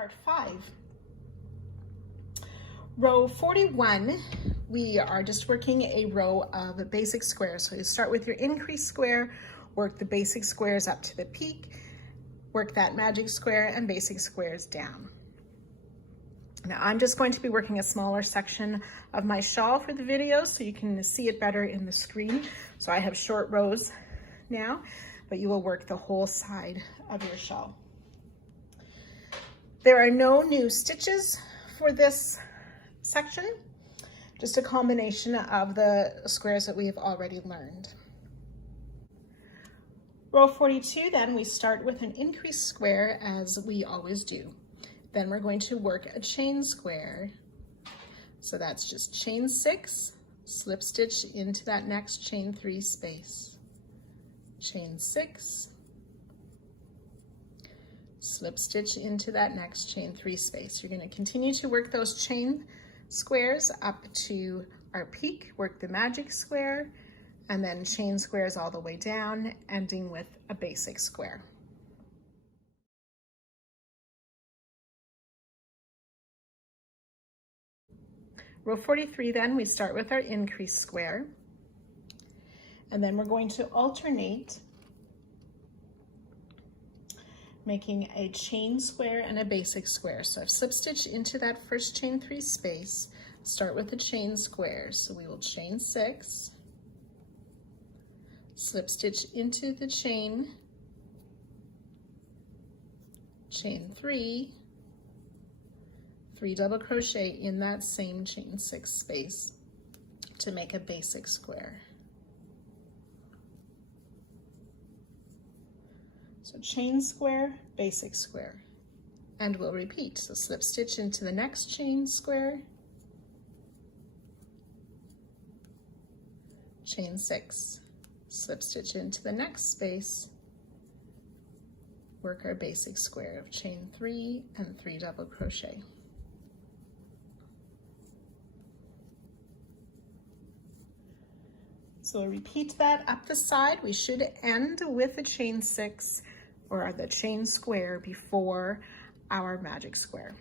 part 5. Row 41, we are just working a row of basic squares. So you start with your increase square, work the basic squares up to the peak, work that magic square and basic squares down. Now I'm just going to be working a smaller section of my shawl for the video so you can see it better in the screen. So I have short rows now, but you will work the whole side of your shawl. There are no new stitches for this section, just a combination of the squares that we have already learned. Row 42, then we start with an increase square as we always do. Then we're going to work a chain square. So that's just chain 6, slip stitch into that next chain 3 space. Chain 6, slip stitch into that next chain 3 space. You're going to continue to work those chain squares up to our peak, work the magic square, and then chain squares all the way down, ending with a basic square. Row 43, then we start with our increase square, and then we're going to alternate making a chain square and a basic square. So I've slip stitched into that first chain 3 space, start with the chain square. So we will chain 6, slip stitch into the chain 3, 3 double crochet in that same chain 6 space to make a basic square. So chain square, basic square, and we'll repeat. So slip stitch into the next chain square, chain 6, slip stitch into the next space, work our basic square of chain 3 and 3 double crochet. So we'll repeat that up the side. We should end with a chain 6 or the chain square before our magic square.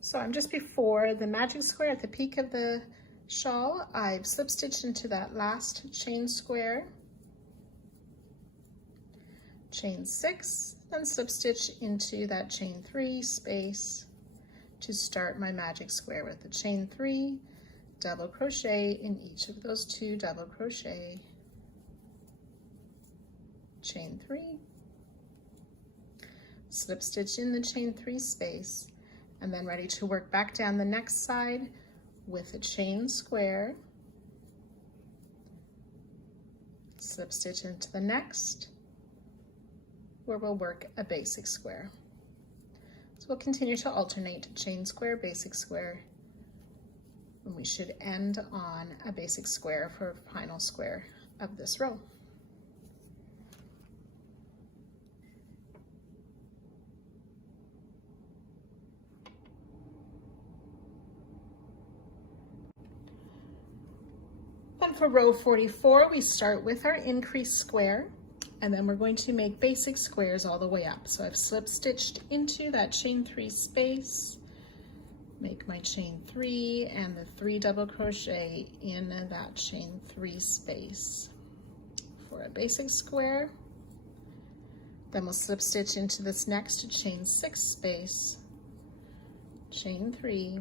So I'm just before the magic square at the peak of the shawl. I've slip stitched into that last chain square, chain 6, then slip stitch into that chain 3 space to start my magic square with the chain 3, double crochet in each of those 2 double crochet, chain 3, slip stitch in the chain 3 space, and then ready to work back down the next side with a chain square, slip stitch into the next, where we'll work a basic square. So we'll continue to alternate chain square, basic square, and we should end on a basic square for final square of this row. Then for row 44, we start with our increase square, and then we're going to make basic squares all the way up. So I've slip stitched into that chain 3 space, make my chain 3 and the 3 double crochet in that chain 3 space for a basic square. Then we'll slip stitch into this next chain 6 space, chain 3,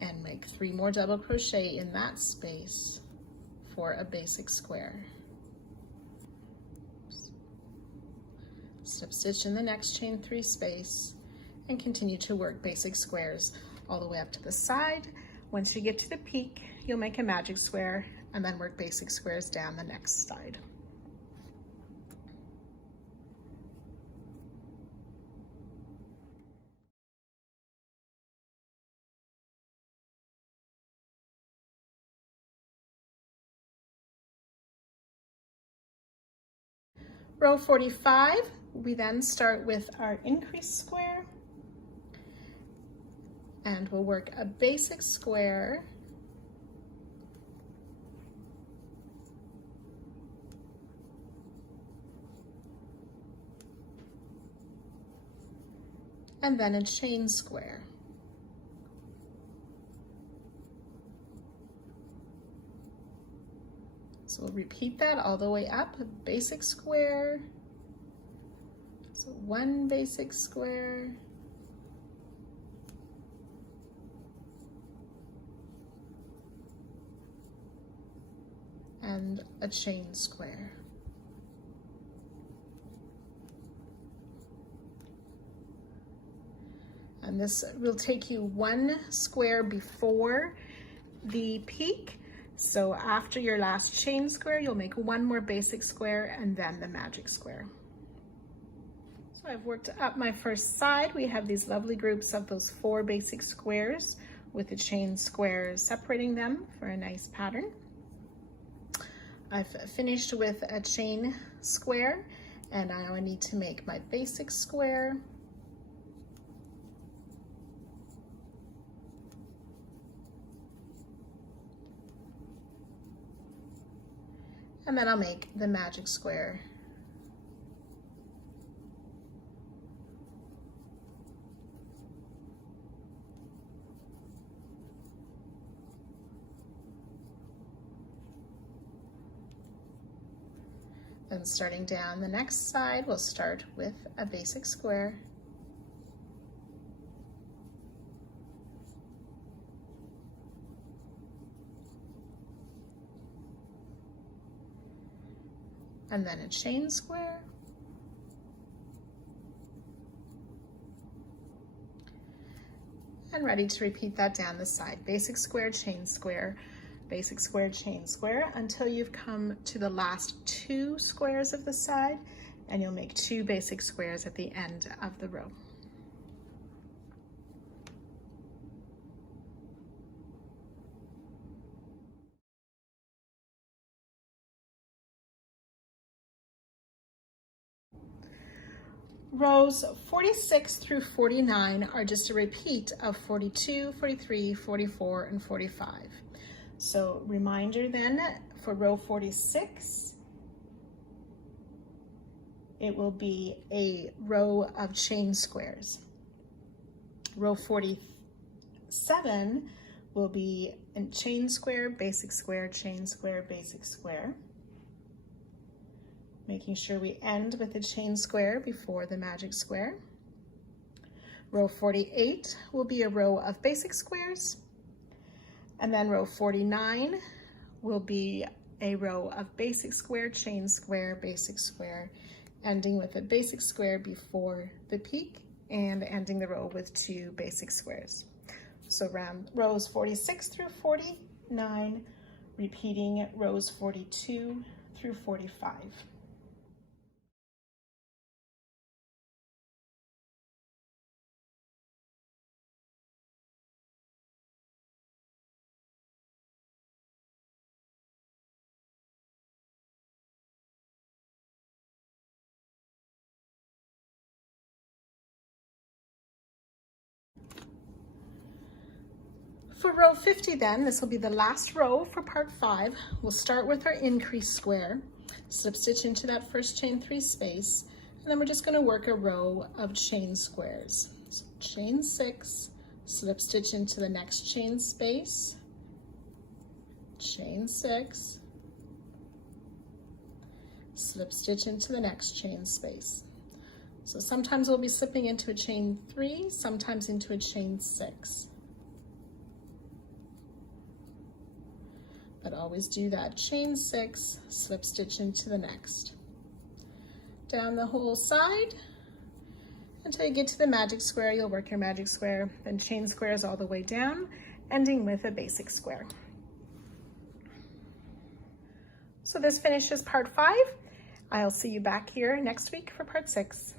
and make 3 more double crochet in that space for a basic square. Slip stitch in the next chain 3 space and continue to work basic squares all the way up to the side. Once you get to the peak, you'll make a magic square and then work basic squares down the next side. Row 45, we then start with our increase square, and we'll work a basic square and then a chain square. So we'll repeat that all the way up, a basic square. So one basic square. And a chain square. And this will take you one square before the peak. So after your last chain square, you'll make one more basic square and then the magic square. So I've worked up my first side. We have these lovely groups of those 4 basic squares with the chain squares separating them for a nice pattern. I've finished with a chain square, and now I need to make my basic square. And then I'll make the magic square. Then starting down the next side, we'll start with a basic square. And then a chain square. And ready to repeat that down the side. Basic square, chain square, basic square, chain square, until you've come to the last 2 squares of the side, and you'll make 2 basic squares at the end of the row. Rows 46 through 49 are just a repeat of 42, 43, 44, and 45. So reminder then, for row 46, it will be a row of chain squares. Row 47 will be a chain square, basic square, chain square, basic square. Making sure we end with a chain square before the magic square. Row 48 will be a row of basic squares. And then row 49 will be a row of basic square, chain square, basic square, ending with a basic square before the peak and ending the row with 2 basic squares. So around rows 46 through 49, repeating rows 42 through 45. For row 50 then, this will be the last row for part 5. We'll start with our increase square, slip stitch into that first chain 3 space, and then we're just going to work a row of chain squares. So chain 6, slip stitch into the next chain space, chain 6, slip stitch into the next chain space. So sometimes we'll be slipping into a chain 3, sometimes into a chain 6. But always do that chain 6, slip stitch into the next. Down the whole side until you get to the magic square. You'll work your magic square, then chain squares all the way down, ending with a basic square. So this finishes part 5. I'll see you back here next week for part 6.